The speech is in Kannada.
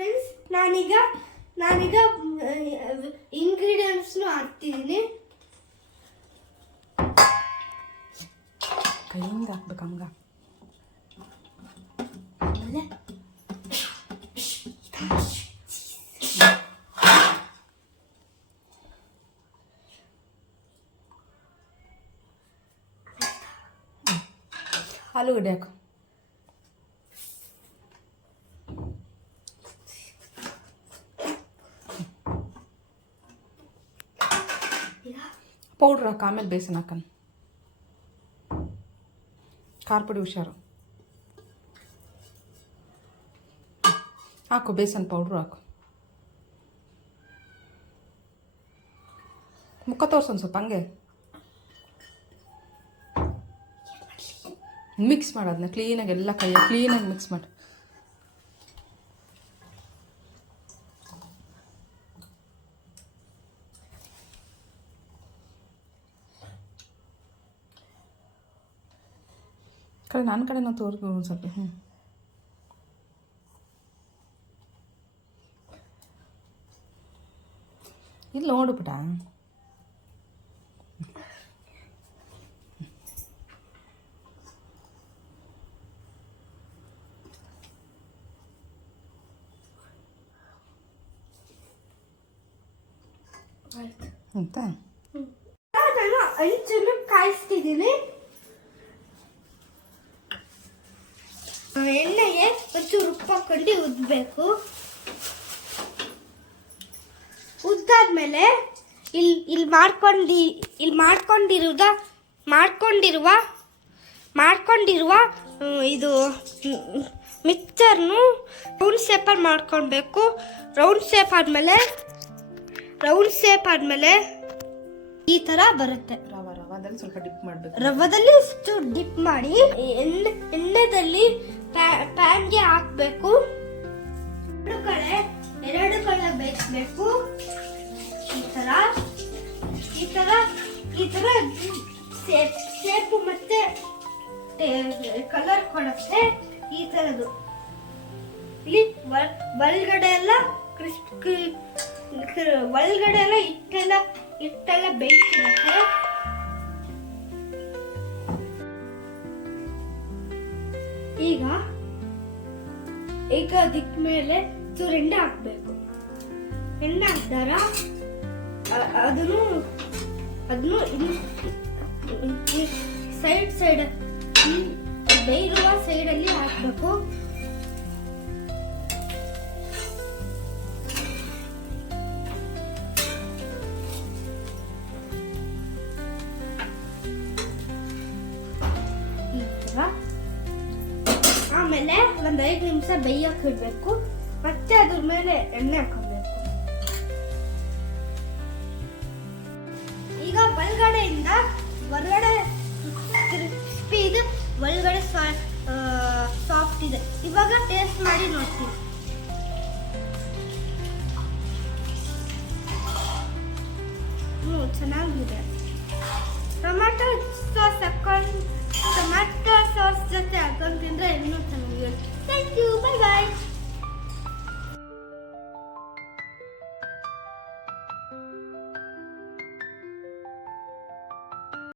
ಫ್ರೆಂಡ್ಸ್ ನಾನೀಗ ಇಂಗ್ರೀಡಿಯೆಂಟ್ಸ್ನು ಹಾಕ್ತಿದ್ದೀನಿ. ಕೈಯಿಂದ ಹಾಕ್ಬೇಕು ಹಂಗ. ಆಲೂಗಡ್ಡೆ ಹಾಕು. ಪೌಡ್ರ್ ಹಾಕು, ಆಮೇಲೆ ಬೇಸನ್ ಹಾಕನ್. ಖಾರ ಪುಡಿ ಹುಷಾರು ಹಾಕು. ಬೇಸನ್ ಪೌಡ್ರು ಹಾಕು. ಮುಖ ತೋರ್ಸೊಂದು ಸ್ವಲ್ಪ ಹಂಗೆ ಮಿಕ್ಸ್ ಮಾಡೋದನ್ನ ಕ್ಲೀನಾಗಿ, ಎಲ್ಲ ಕೈ ಕ್ಲೀನಾಗಿ ಮಿಕ್ಸ್ ಮಾಡಿ. ಕಡೆ ನನ್ನ ಕಡೆ ನಾವು ತೋರಿಸ್ಬೋದು ಒಂದು ಸ್ವಲ್ಪ. ಇಲ್ಲಿ ನೋಡು ಪುಟ. ಅಂತ ನಾನು ಅಂಚನ್ನು ಕಾಯಿಸ್ತಿದ್ದೀನಿ. ಎಣ್ಣೆಗೆ ಒಂಚೂರು ಉಪ್ಪು ಹಾಕೊಂಡು ಉದ್ದಬೇಕು. ಉದ್ದಾದ್ಮೇಲೆ ಇಲ್ಲಿ ಮಾಡ್ಕೊಂಡಿರುವ ಇದು ಮಿಕ್ಸರ್ನು ರೌಂಡ್ ಶೇಪಲ್ಲಿ ಮಾಡ್ಕೊಳ್ಬೇಕು. ರೌಂಡ್ ಶೇಪ್ ಆದಮೇಲೆ ಈ ಥರ ಬರುತ್ತೆ. ರವಾದಲ್ಲಿ ಸ್ವಲ್ಪ ಡಿಪ್ ಮಾಡಬೇಕು. ರವಾದಲ್ಲಿ ಇಷ್ಟು ಡಿಪ್ ಮಾಡಿ ಎಣ್ಣೆದಲ್ಲಿ ಪ್ಯಾನ್ಗೆ ಹಾಕಬೇಕು. ಎರಡು ಕಡೆ ಬೇಯಿಸಬೇಕು. ಈ ತರ ಶೇಪು ಮತ್ತೆ ಕಲರ್ ಕೊಡುತ್ತೆ. ಈ ತರದ್ದು ಇಲ್ಲಿ ಒಳಗಡೆ ಎಲ್ಲ ಒಳಗಡೆ ಎಲ್ಲ ಹಿಟ್ಟೆಲ್ಲ ಬೇಯಿಸಿರುತ್ತೆ. ಈಗ ದಿಕ್ಕ ಮೇಲೆ ಚೂರು ಎಣ್ಣೆ ಹಾಕ್ಬೇಕು. ಎಣ್ಣೆ ಹಾಕ್ದಾರ ಅದನ್ನು ಸೈಡ್ ಬೇಯಿರುವ ಸೈಡಲ್ಲಿ ಹಾಕ್ಬೇಕು. ಆಮೇಲೆ ಒಂದು 5 ನಿಮಿಷ ಬೇಯಕ್ಕೆ ಇಡಬೇಕು. ಮತ್ತೆ ಅದ್ರ ಮೇಲೆ ಎಣ್ಣೆ ಹಾಕಬೇಕು. ಈಗ ಒಳಗಡೆಯಿಂದ ಹೊರಗಡೆ ಕ್ರಿಸ್ಪಿ ಇದೆ, ಒಳಗಡೆ ಸಾಫ್ಟ್ ಇದೆ. ಇವಾಗ ಟೇಸ್ಟ್ ಮಾಡಿ ನೋಡ್ತೀನಿ. ಚೆನ್ನಾಗಿದೆ. ಟೊಮ್ಯಾಟೊ ಸಾಸ್ ಜೊತೆ ಹಾಕೊಂಡು ತಿಂದ್ರೆ ಇನ್ನೂ ಚೆನ್ನಾಗಿದೆ. Thank you, bye bye.